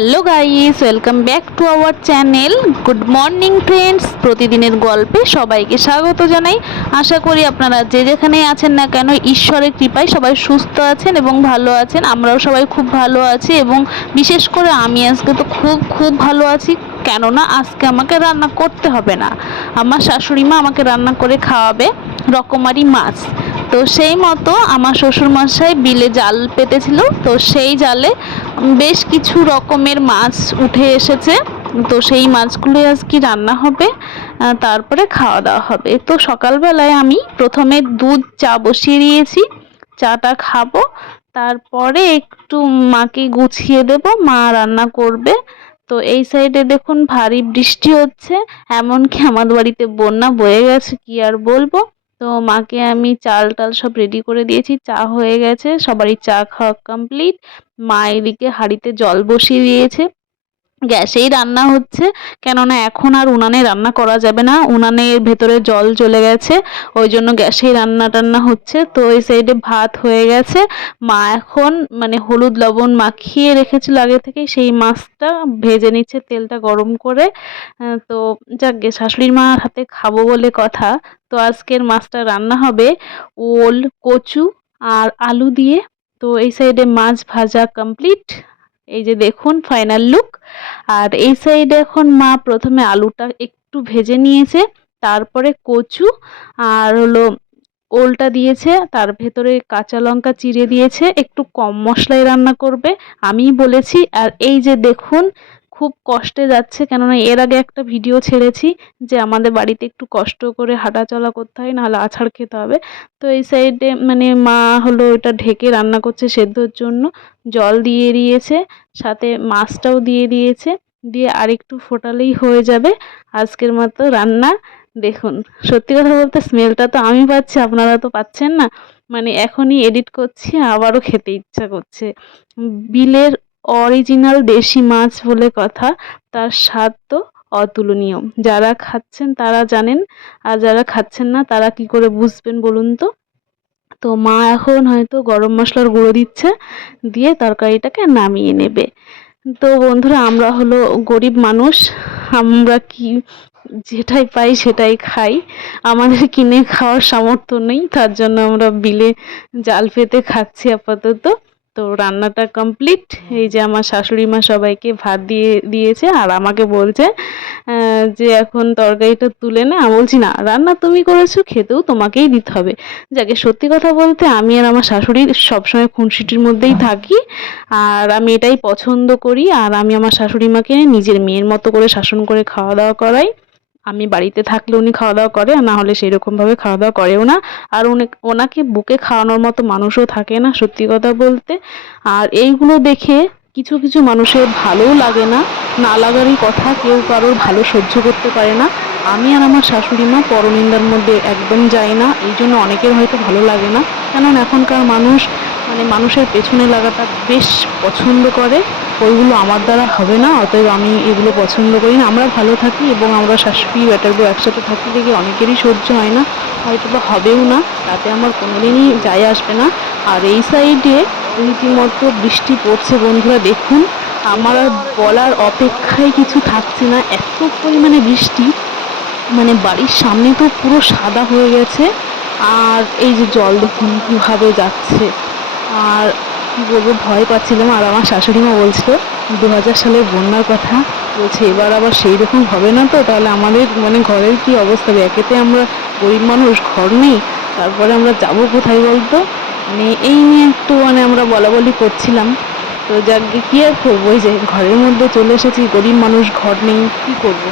Hello guys, welcome back to our channel. Good morning friends, প্রতিদিনের গল্পে সবাইকে স্বাগত জানাই। আশা করি আপনারা যে যেখানেই আছেন না কেন ঈশ্বরের কৃপায় সবাই সুস্থ আছেন এবং ভালো আছেন। আমরাও সবাই খুব ভালো আছি এবং বিশেষ করে আমি আজকে তো খুব ভালো আছি, কেননা আজকে আমাকে রান্না করতে হবে না। আমার শাশুড়ি মা আমাকে রান্না করে খাওয়াবে রকমারি মাছ। তো সেই মতো আমার শ্বশুরমশাই বিলে জাল পেতেছিল, তো সেই জালে বেশ কিছু রকমের মাছ উঠে এসেছে। তো সেই মাছগুলো আজকে রান্না হবে, তারপরে খাওয়া দাওয়া হবে। তো সকালবেলায় আমি প্রথমে দুধ চা বসিয়ে দিয়েছি, চাটা খাবো, তারপরে একটু মাকে গুছিয়ে দেব, মা রান্না করবে। তো এই সাইডে দেখুন ভারী বৃষ্টি হচ্ছে, এমনকি আমাদের বাড়িতে বন্যা বয়ে গেছে, কি আর বলবো। তো মাকে আমি চাল টাল সব রেডি করে দিয়েছি, চা হয়ে গেছে, সবারই চা খাওয়া কমপ্লিট। মা এদিকে হাঁড়িতে জল বসিয়ে দিয়েছে, গ্যাসেই রান্না হচ্ছে, কেননা এখন আর উনানে রান্না করা যাবে না, উনানের ভেতরে জল চলে গেছে, ওই জন্য গ্যাসেই রান্না টান্না হচ্ছে। তো এই সাইডে ভাত হয়ে গেছে, মা এখন মানে হলুদ লবণ মাখিয়ে রেখেছিল আগে থেকে, সেই মাছটা ভেজে নিচ্ছে তেলটা গরম করে। তো যাকগে, শাশুড়ির মার হাতে খাবো বলে কথা। তো আজকের মাছটা রান্না হবে ওল, কচু আর আলু দিয়ে। তো এই সাইডে মাছ ভাজা কমপ্লিট, এই যে দেখুন ফাইনাল লুক। আর এই সাইডে এখন মা প্রথমে আলুটা একটু ভেজে নিয়েছে, তারপরে কচু আর হলো ওলটা দিয়েছে, তার ভেতরে কাঁচা লঙ্কা চিড়ে দিয়েছে, একটু কম মশলায় রান্না করবে আমি বলেছি। আর এই যে দেখুন খুব কষ্টে যাচ্ছে, কেননা এর আগে একটা ভিডিও ছেড়েছি যে আমাদের বাড়িতে একটু কষ্ট করে হাঁটা চলা করতে হয়, নাহলে আছাড় খেতে হবে। তো এই সাইডে মানে মা হলো এটা ঢেকে রান্না করছে সেদ্ধর জন্য, জল দিয়ে দিয়েছে, সাথে মাছটাও দিয়ে দিয়েছে, দিয়ে আরেকটু ফোটালেই হয়ে যাবে আজকের মতো রান্না। দেখুন, সত্যি কথা বলতে স্মেলটা তো আমি পাচ্ছি, আপনারা তো পাচ্ছেন না। মানে এখনই এডিট করছি, আবারও খেতে ইচ্ছা করছে। বিলের অরিজিনাল দেশি মাছ বলে কথা, তার স্বাদ তো অতুলনীয়। যারা খাচ্ছেন তারা জানেন, আর যারা খাচ্ছেন না তারা কি করে বুঝবেন বলুন তো। তো মা এখন হয়তো গরম মশলার গুঁড়ো দিচ্ছে, দিয়ে তরকারিটাকে নামিয়ে নেবে। তো বন্ধুরা, আমরা হলো গরিব মানুষ, আমরা কি যেটাই পাই সেটাই খাই, আমাদের কিনে খাওয়ার সামর্থ্য নেই, তার জন্য আমরা বিলে জাল পেতে খাচ্ছি আপাতত। তো রান্নাটা কমপ্লিট, এই যে আমার শাশুড়ি মা সবাইকে ভাত দিয়ে দিয়েছে, আর আমাকে বলছে যে এখন তরকারিটা তুলে না। বলছি না, রান্না তুমি করেছো, খেতেও তোমাকেই দিতে হবে। যাকে সত্যি কথা বলতে আমি আর আমার শাশুড়ি সবসময় খুনসুটির মধ্যেই থাকি, আর আমি এটাই পছন্দ করি। আর আমি আমার শাশুড়ি মাকে নিজের মেয়ের মতো করে শাসন করে খাওয়া দাওয়া করাই। আমি বাড়িতে থাকলে উনি খাওয়া দাওয়া করে, আর না হলে সেরকমভাবে খাওয়া দাওয়া করেও না। আর ওনাকে বুকে খাওয়ানোর মতো মানুষও থাকে না, সত্যি কথা বলতে। আর এইগুলো দেখে কিছু কিছু মানুষের ভালোও লাগে না, না লাগারই কথা, কেউ কারোর ভালো সহ্য করতে পারে না। আমি আর আমার শাশুড়ি মা পরনিন্দার মধ্যে একদম যাই না, এই জন্য অনেকের হয়তো ভালো লাগে না। কেননা এখনকার মানুষ মানে মানুষের পেছনে লাগাটা বেশ পছন্দ করে, ওইগুলো আমার দ্বারা হবে না, অতএব আমি এগুলো পছন্দ করি না। আমরা ভালো থাকি এবং আমরা শাশুড়ি বেটার বউ একসাথে থাকি দেখে অনেকেরই সহ্য হয় না, হয়তো বা হবেও না, তাতে আমার কোনোদিনই যায় আসবে না। আর এই সাইডে রীতিমতো বৃষ্টি পড়ছে বন্ধুরা, দেখুন আমার আর বলার অপেক্ষায় কিছু থাকছে না, এত পরিমাণে বৃষ্টি, মানে বাড়ির সামনে তো পুরো সাদা হয়ে গেছে। আর এই যে জল দেখুন কীভাবে যাচ্ছে, আর কি বলবো, ভয় পাচ্ছিলাম। আর আমার শাশুড়ি মা বলছিল 2000 সালের বন্যার কথা, বলছে এবার আবার সেই রকম হবে না তো, তাহলে আমাদের মানে ঘরের কি অবস্থা হবে, একেতে আমরা গরিব মানুষ, ঘর নেই, তারপরে আমরা যাবো কোথায় বলতো। মানে এই নিয়ে একটু মানে আমরা বলা বলি করছিলাম। তো যাকে কি আর করবো, ওই যে ঘরের মধ্যে চলে এসেছি, গরিব মানুষ, ঘর নেই, কি করব।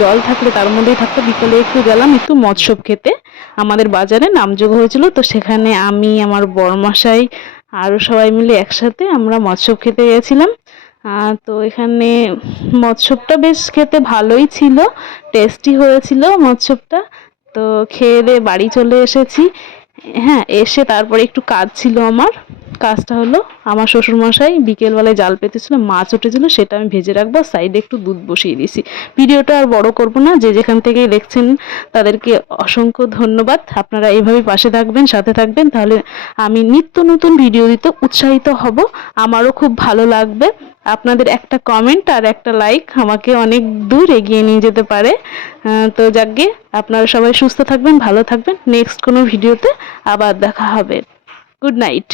জল থাকলে তার মধ্যেই থাকতো। বিকালে একটু গেলাম একটু মৎস্য খেতে, আমাদের বাজারে নামযোগ হয়েছিল, তো সেখানে আমি, আমার বড়মশাই আরও সবাই মিলে একসাথে আমরা মৎস্য খেতে গেছিলাম। তো এখানে মৎস্যটা বেশ খেতে ভালোই ছিল, টেস্টি হয়েছিল মৎস্যটা। তো খেয়ে দিয়ে বাড়ি চলে এসেছি। হ্যাঁ, এসে তারপরে একটু কাজ ছিল আমার। কাজটা হলো, আমার শ্বশুরমশাই বিকেলবেলায় জাল পেতেছিল, মাছ উঠেছিল, সেটা আমি ভেজে রাখবো, সাইডে একটু দুধ বসিয়ে দিয়েছি। ভিডিওটা আর বড় করব না, যে যেখান থেকেই দেখছেন তাদেরকে অসংখ্য ধন্যবাদ। আপনারা এইভাবে পাশে থাকবেন, সাথে থাকবেন, তাহলে আমি নিত্য নতুন ভিডিও দিতে উৎসাহিত হব, আমারও খুব ভালো লাগবে। আপনাদের একটা কমেন্ট আর একটা লাইক আমাকে অনেক দূর এগিয়ে নিয়ে যেতে পারে। তো যাকগে, আপনারা সবাই সুস্থ থাকবেন, ভালো থাকবেন। নেক্সট কোনো ভিডিওতে আবার দেখা হবে। Good night.